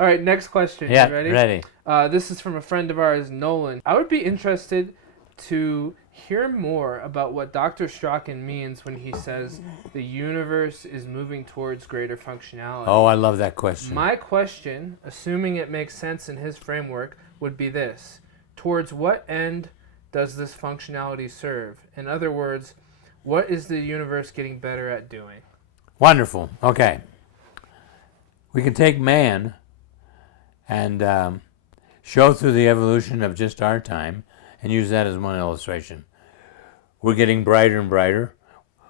All right, next question. Yeah, You ready? ready. This is from a friend of ours, Nolan. I would be interested to hear more about what Dr. Strachan means when he says the universe is moving towards greater Oh, functionality. I love that question. My question, assuming it makes sense in his framework, would be this: towards what end does this functionality serve? In other words, what is the universe getting better at doing? Wonderful. Okay. We can take man and show through the evolution of just our time and use that as one illustration. We're getting brighter and brighter.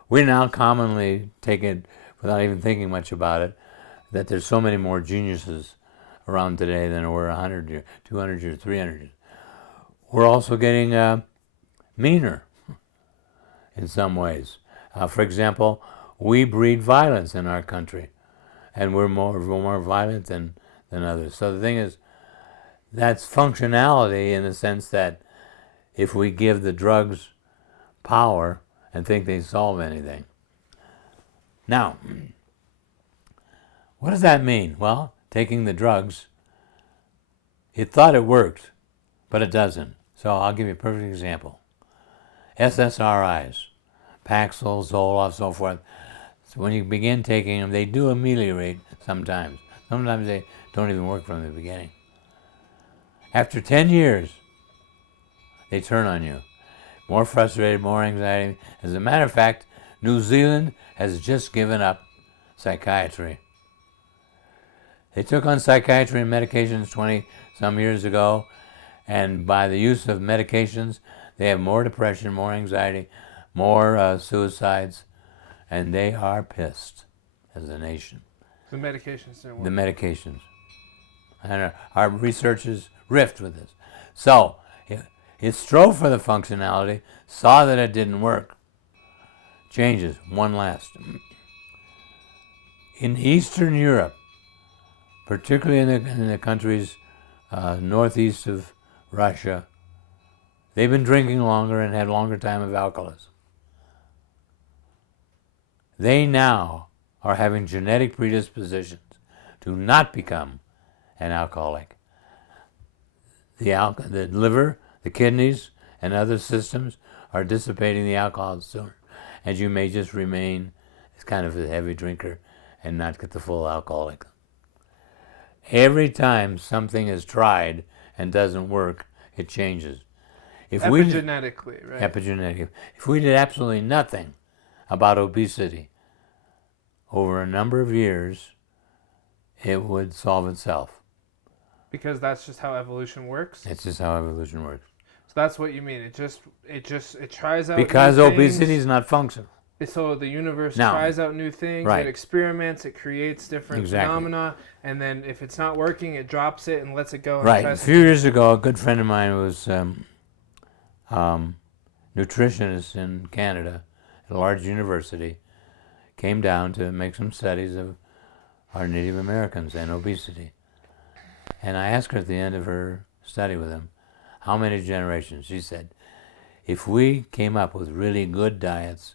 We now commonly take it, without even thinking much about it, that there's so many more geniuses around today than there were 100 years, 200 years, 300 years. We're also getting meaner in some ways. For example, we breed violence in our country, and we're more violent than others. So the thing is, that's functionality in the sense that if we give the drugs power and think they solve anything. Now, what does that mean? Well, taking the drugs, it thought it worked, but it doesn't. So I'll give you a perfect example. SSRIs, Paxil, Zoloft, so forth. So when you begin taking them, they do ameliorate sometimes. Sometimes they don't even work from the beginning. After 10 years, they turn on you. More frustrated, more anxiety. As a matter of fact, New Zealand has just given up psychiatry. They took on psychiatry and medications 20 some years ago, and by the use of medications, they have more depression, more anxiety, more suicides, and they are pissed as a nation. The medications didn't work. The medications. And our researchers riffed with this. So, it strove for the functionality, saw that it didn't work. Changes, one last. In Eastern Europe, particularly in the countries northeast of Russia, they've been drinking longer and had longer time of alcoholism. They now are having genetic predispositions to not become an alcoholic. The liver, the kidneys, and other systems are dissipating the alcohol sooner, and you may just remain as kind of a heavy drinker and not get the full alcoholic. Every time something is tried and doesn't work, it changes. Epigenetically, right? Epigenetic. If we did absolutely nothing about obesity over a number of years, it would solve itself. Because that's just how evolution works. It's just how evolution works. So that's what you mean. It tries out Because new obesity things. is not functional. So the universe Now, tries out new things. right. It experiments. It creates different Exactly. phenomena, and then if it's not working, it drops it and lets it go. And Right. A tries few years ago, a good friend of mine was nutritionist in Canada at a large university, came down to make some studies of our Native Americans and obesity. And I asked her at the end of her study with him, how many generations? She said, if we came up with really good diets,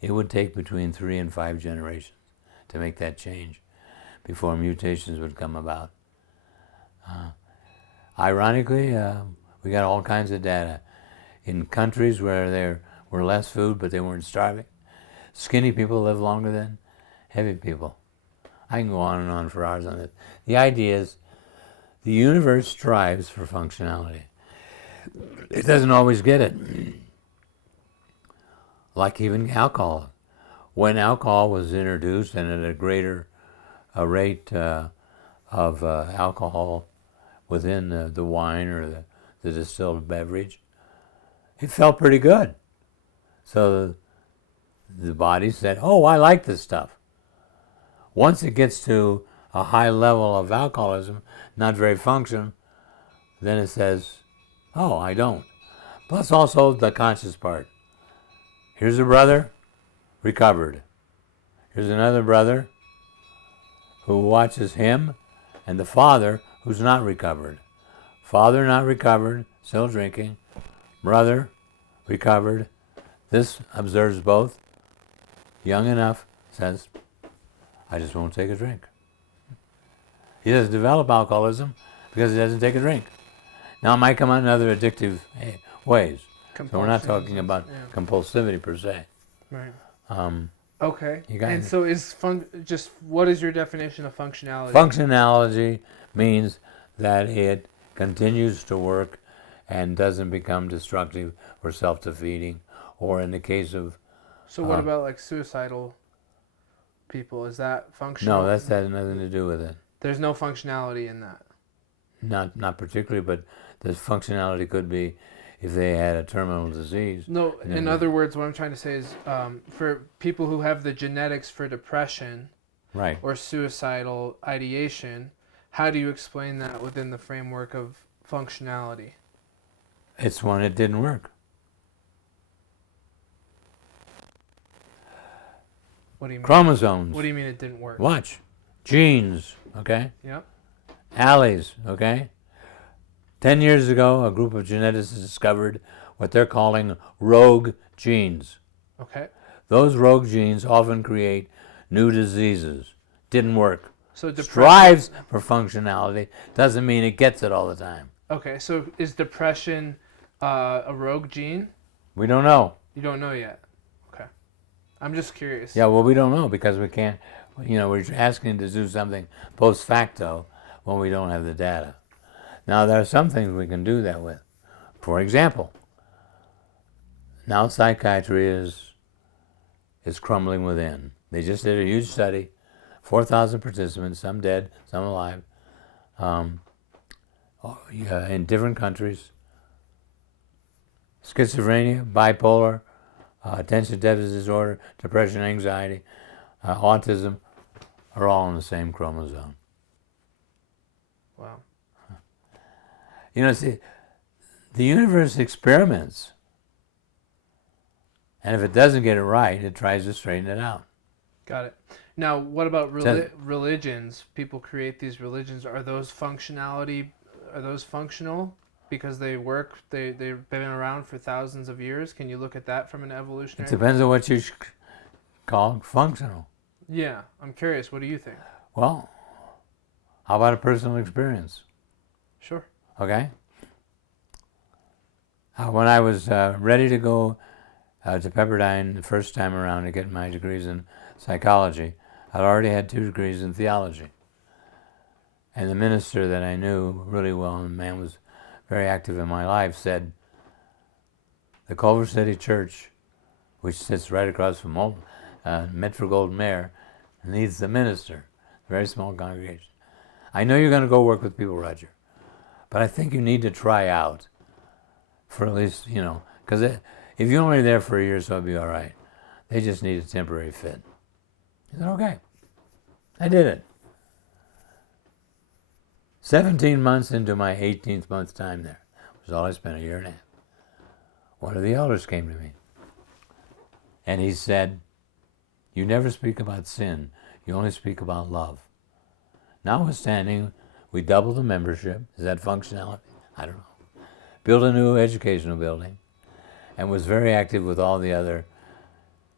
it would take between 3 and 5 generations to make that change before mutations would come about. Ironically, we got all kinds of data. In countries where there were less food but they weren't starving, skinny people live longer than heavy people. I can go on and on for hours on this. The idea is the universe strives for functionality. It doesn't always get it. Like even alcohol. When alcohol was introduced and at a greater rate of alcohol within the wine or the distilled beverage, it felt pretty good. So the body said, oh, I like this stuff. Once it gets to a high level of alcoholism, not very functional, then it says, oh, I don't. Plus also the conscious part. Here's a brother, recovered. Here's another brother who watches him, and the father who's not recovered. Father not recovered, still drinking. Brother recovered. This observes both. Young enough, says, I just won't take a drink. He doesn't develop alcoholism because he doesn't take a drink. Now it might come out in other addictive ways. So we're not talking about compulsivity per se. Right. Um, Okay. You got And it. so just what is your definition of functionality? Functionality means that it continues to work and doesn't become destructive or self-defeating, or in the case of... So what about like suicidal people? Is that functional? No, that has nothing to do with it. There's no functionality in that. Not particularly, but the functionality could be if they had a terminal disease. No, in other words, what I'm trying to say is for people who have the genetics for depression Right. or suicidal ideation, how do you explain that within the framework of functionality? It's when it didn't work. What do you mean? Chromosomes. What do you mean it didn't work? Watch. Genes, okay? Yep. Alleles, okay? 10 years ago, a group of geneticists discovered what they're calling rogue genes. Okay. Those rogue genes often create new diseases. Didn't work. So depression. Strives for functionality. Doesn't mean it gets it all the time. Okay, so is depression a rogue gene? We don't know. You don't know yet. Okay. I'm just curious. Yeah, well, we don't know because we can't, we're asking to do something post facto when we don't have the data. Now, there are some things we can do that with. For example, now psychiatry is crumbling within. They just did a huge study, 4,000 participants, some dead, some alive, in different countries. Schizophrenia, bipolar, attention deficit disorder, depression, anxiety, autism are all on the same chromosome. Wow. See, the universe experiments. And if it doesn't get it right, it tries to straighten it out. Got it. Now, what about religions? People create these religions. Are those functional? Because they work, they've been around for thousands of years. Can you look at that from an evolutionary? It depends on what you call functional. Yeah, I'm curious. What do you think? Well, how about a personal experience? Sure. Okay? When I was ready to go to Pepperdine the first time around to get my degrees in psychology, I'd already had 2 degrees in theology. And the minister that I knew really well, and the man was very active in my life, said, the Culver City Church, which sits right across from Metro-Goldman-Mayer, needs the minister. Very small congregation. I know you're going to go work with people, Roger, but I think you need to try out for at least, because if you're only there for a year, so it'll be all right. They just need a temporary fit. I said, okay. I did it. 17 months into my 18th month time there, was all I spent, a year and a half. One of the elders came to me, and he said, you never speak about sin, you only speak about love. Notwithstanding, we doubled the membership. Is that functionality? I don't know. Built a new educational building, and was very active with all the other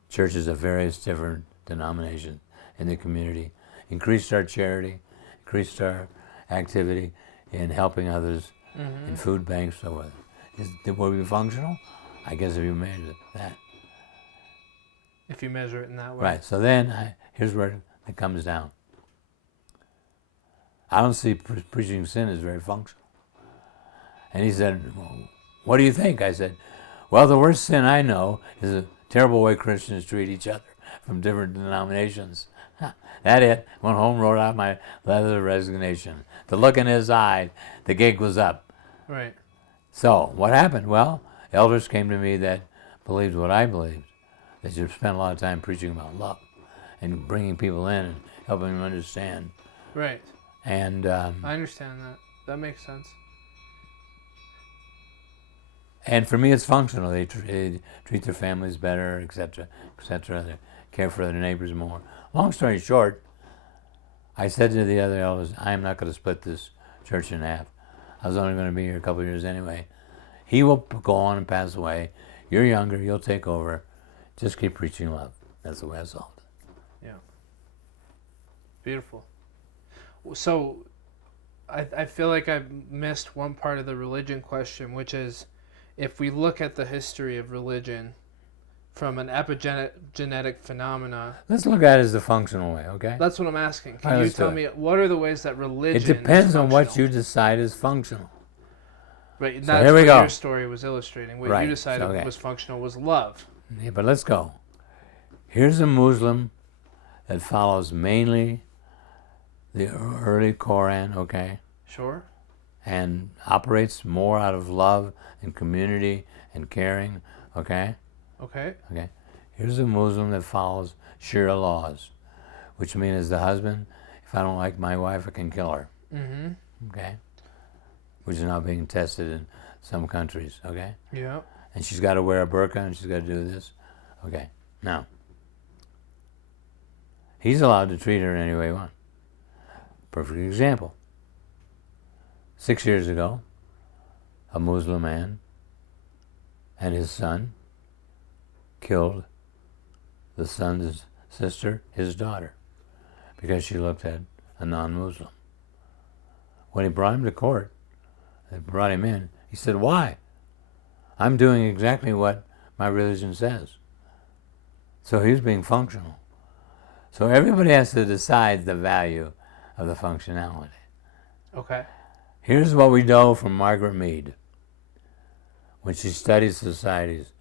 churches of various different denominations in the community. Increased our charity, increased our activity in helping others in food banks. So were we functional? I guess if you measure that. If you measure it in that way. Right, so then here's where it comes down. I don't see preaching sin as very functional. And he said, well, what do you think? I said, well, the worst sin I know is the terrible way Christians treat each other from different denominations. That it. Went home, wrote out my letter of resignation. The look in his eye, the gig was up. Right. So what happened? Well, elders came to me that believed what I believed. They should spend a lot of time preaching about love and bringing people in and helping them understand. Right. And I understand that. That makes sense. And for me, it's functional. They treat their families better, etc., etc. They care for their neighbors more. Long story short, I said to the other elders, I am not going to split this church in half. I was only going to be here a couple of years anyway. He will go on and pass away. You're younger. You'll take over. Just keep preaching love. That's the way I saw it. Yeah. Beautiful. So I feel like I've missed one part of the religion question, which is if we look at the history of religion from an epigenetic phenomena. Let's look at it as the functional way, okay? That's what I'm asking. Can All right, you let's do tell it. me what are the ways that religion It depends is on what functional? you decide is functional. Right, So that's here we what go. your story was illustrating. What Right, you decided okay. was functional was love. Yeah, but let's go. Here's a Muslim that follows mainly the early Quran, okay? Sure. And operates more out of love and community and caring, okay? Okay. Okay. Here's a Muslim that follows Sharia laws, which means as the husband, if I don't like my wife, I can kill her. Mm-hmm. Okay. Which is now being tested in some countries. Okay. Yeah. And she's got to wear a burqa and she's got to do this. Okay. Now, he's allowed to treat her any way he wants. Perfect example. 6 years ago, a Muslim man and his son killed the son's sister, his daughter, because she looked at a non-Muslim. When he brought him to court, they brought him in, he said, "Why? I'm doing exactly what my religion says." So he was being functional. So everybody has to decide the value of the functionality. Okay. Here's what we know from Margaret Mead when she studies societies,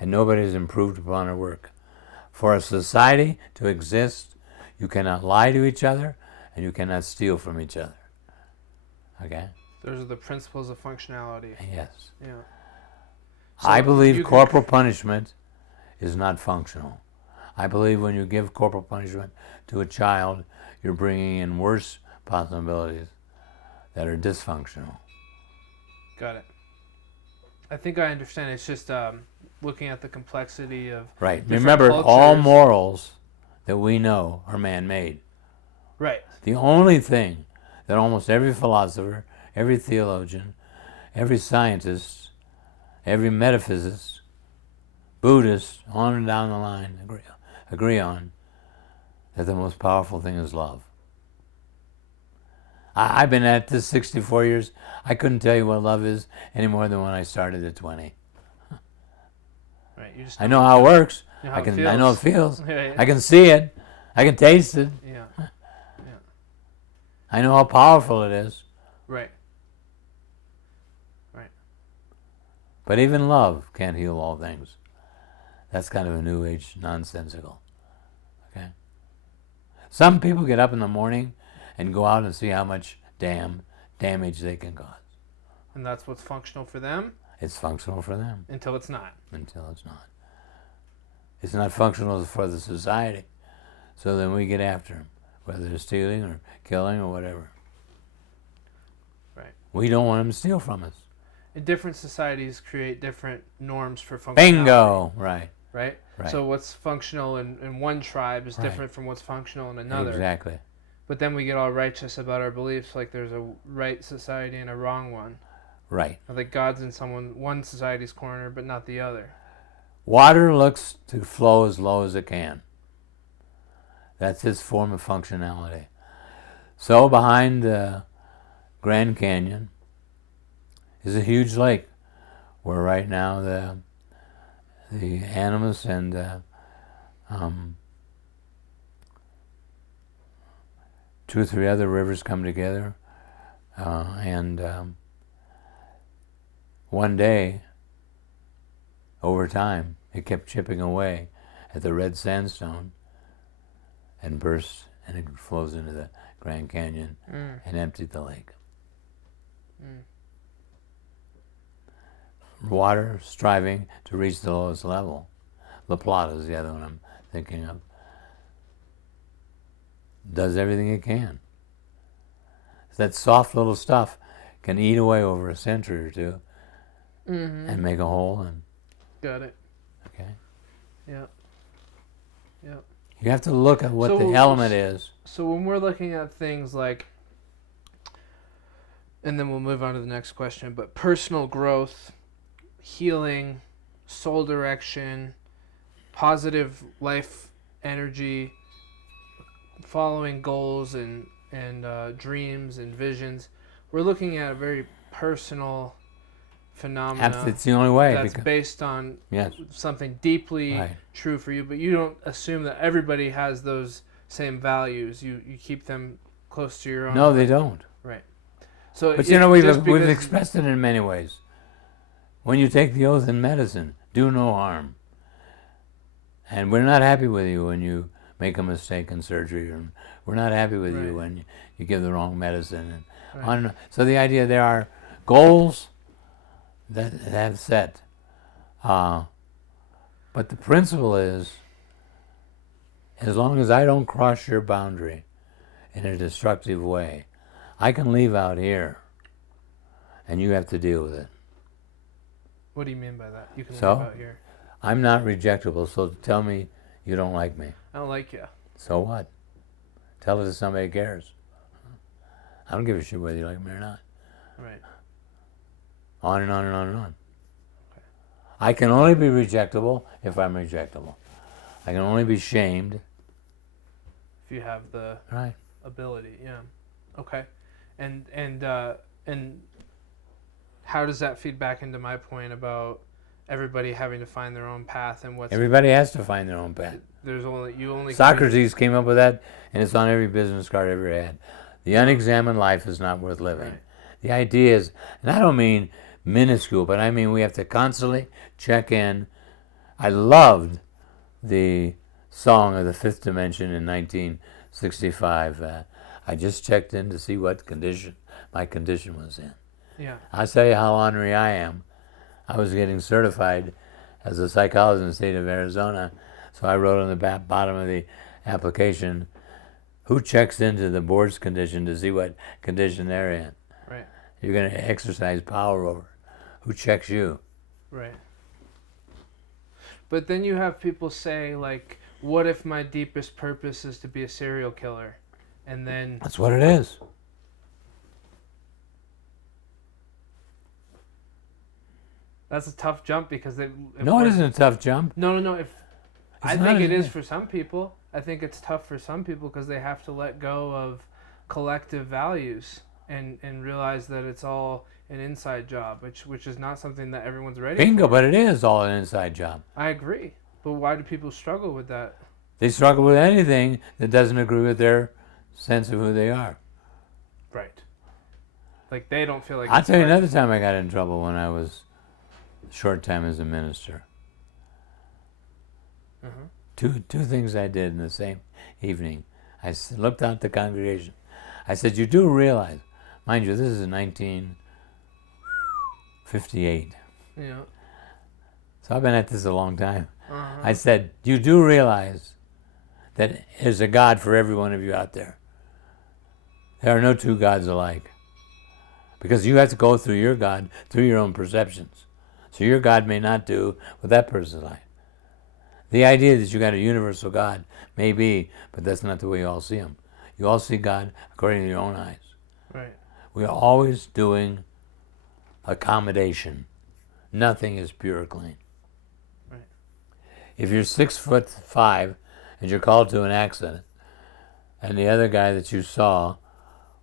and nobody has improved upon her work. For a society to exist, you cannot lie to each other and you cannot steal from each other. Okay? Those are the principles of functionality. Yes. Yeah. I So believe you corporal punishment is not functional. I believe when you give corporal punishment to a child, you're bringing in worse possibilities that are dysfunctional. Got it. I think I understand. It's just looking at the complexity of Right. different Remember, all cultures. morals that we know are man-made. Right. The only thing that almost every philosopher, every theologian, every scientist, every metaphysicist, Buddhist, on and down the line, agree on, that the most powerful thing is love. I've been at this 64 years. I couldn't tell you what love is any more than when I started at 20. Right. You just I know how it works. know how it I know it feels. Yeah, yeah. I can see it. I can taste it. Yeah. I know how powerful it is. Right. Right. But even love can't heal all things. That's kind of a new age nonsensical. Okay? Some people get up in the morning and go out and see how much damage they can cause. And that's what's functional for them It's functional for them until it's not. until it's not. It's not functional for the society. So then we get after them, whether they're stealing or killing or whatever. Right. We don't want them to steal from us. And different societies create different norms for functionality. Bingo! Right. Right? Right. So what's functional in one tribe is Right. different from what's functional in another. Exactly. But then we get all righteous about our beliefs, like there's a right society and a wrong one. Right. Or like God's in one society's corner, but not the other. Water looks to flow as low as it can. That's its form of functionality. So behind the Grand Canyon is a huge lake where right now the Animas and 2 or 3 other rivers come together, and one day, over time, it kept chipping away at the red sandstone and burst, and it flows into the Grand Canyon and emptied the lake. Water striving to reach the lowest level. La Plata is the other one I'm thinking of. Does everything it can. That soft little stuff can eat away over a century or two and make a hole. And Got it. okay, Yeah. Yeah. you have to look at what So- the element is. So when we're looking at things like, and then we'll move on to the next question, but personal growth, healing, soul direction, positive life energy, following goals and dreams and visions, we're looking at a very personal phenomena It's the only way. that's based on yes, something deeply right. true for you, but you don't assume that everybody has those same values. You keep them close to your own. No, they don't. Right. So, But we've expressed it in many ways. When you take the oath in medicine, do no harm. And we're not happy with you when you make a mistake in surgery, or we're not happy with you when you give the wrong medicine. And on. So the idea, there are goals that have set. But the principle is, as long as I don't cross your boundary in a destructive way, I can leave out here, and you have to deal with it. What do you mean by that? You can leave So, out here. I'm not rejectable, so tell me you don't like me. I don't like you. So what? Tell it to somebody who cares. I don't give a shit whether you like me or not. Right. On and on and on and on. Okay. I can only be rejectable if I'm rejectable. I can only be shamed. If you have the Right. ability, yeah. Okay. And how does that feed back into my point about everybody having to find their own path and what's Everybody has to find their own path. there's only Socrates came up with that, and it's on every business card ever had. The unexamined life is not worth living. Right. The idea is, and I don't mean minuscule, but I mean we have to constantly check in. I loved the song of the Fifth Dimension in 1965. I just checked in to see what condition my condition was in. Yeah. I'll tell you how ornery I am. I was getting certified as a psychologist in the state of Arizona, so I wrote on the bottom of the application, who checks into the board's condition to see what condition they're in. Right. You're going to exercise power over who checks you. Right. But then you have people say, like, what if my deepest purpose is to be a serial killer? And then... That's what it is. That's a tough jump because No, it isn't a tough jump. No. I not think a- it is for some people. I think it's tough for some people because they have to let go of collective values and realize that it's all an inside job, which is not something that everyone's ready Bingo, for. but it is all an inside job. I agree. But why do people struggle with that? They struggle with anything that doesn't agree with their sense of who they are. Right. Like they don't feel like I'll it's tell you right. another time I got in trouble when I was a short time as a minister. Uh-huh. Two things I did in the same evening. I looked out at the congregation. I said, you do realize, mind you, this is in 1958. Yeah. So I've been at this a long time. Uh-huh. I said, you do realize that there's a God for every one of you out there. There are no two gods alike. Because you have to go through your God, through your own perceptions. So your God may not do what that person's like. The idea that you got a universal God may be, but that's not the way you all see him. You all see God according to your own eyes. Right. We are always doing accommodation. Nothing is pure or clean. Right. If you're 6'5" and you're called to an accident, and the other guy that you saw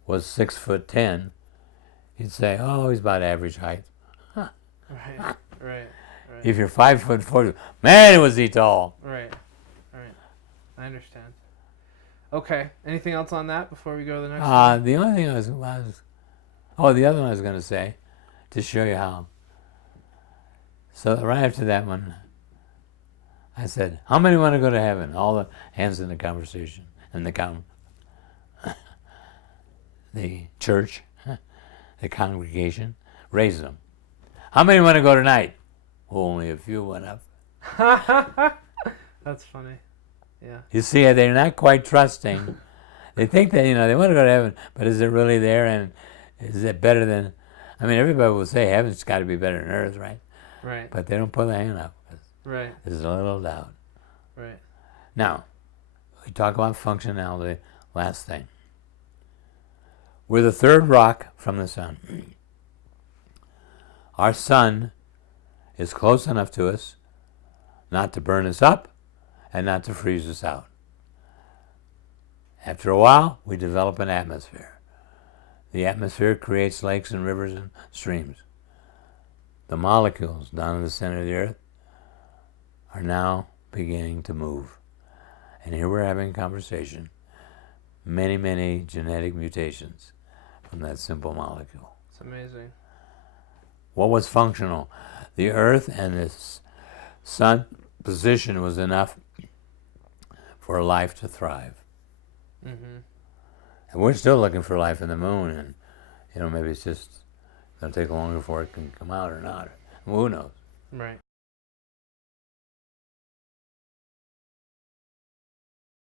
was 6'10", you'd say, "Oh, he's about average height." Right. If you're 5'4", man, was he tall. Right. I understand. Okay. Anything else on that before we go to the next one? The only thing the other one I was going to say, to show you how. So right after that one, I said, how many want to go to heaven? All the hands in the conversation, in the the church, the congregation, raised them. How many want to go tonight? Only a few went up. That's funny. Yeah. You see, they're not quite trusting. They think that, they want to go to heaven, but is it really there? And is it better than... everybody will say heaven's got to be better than earth, right? Right. But they don't put their hand up. Right. There's a little doubt. Right. Now, we talk about functionality. Last thing. We're the third rock from the sun. Our sun is close enough to us not to burn us up and not to freeze us out. After a while, we develop an atmosphere. The atmosphere creates lakes and rivers and streams. The molecules down in the center of the earth are now beginning to move. And here we're having a conversation. Many, many genetic mutations from that simple molecule. It's amazing. What was functional? The earth and the sun position was enough for life to thrive. Mm-hmm. And we're still looking for life in the moon, and maybe it's just going to take longer before it can come out or not. Who knows? Right.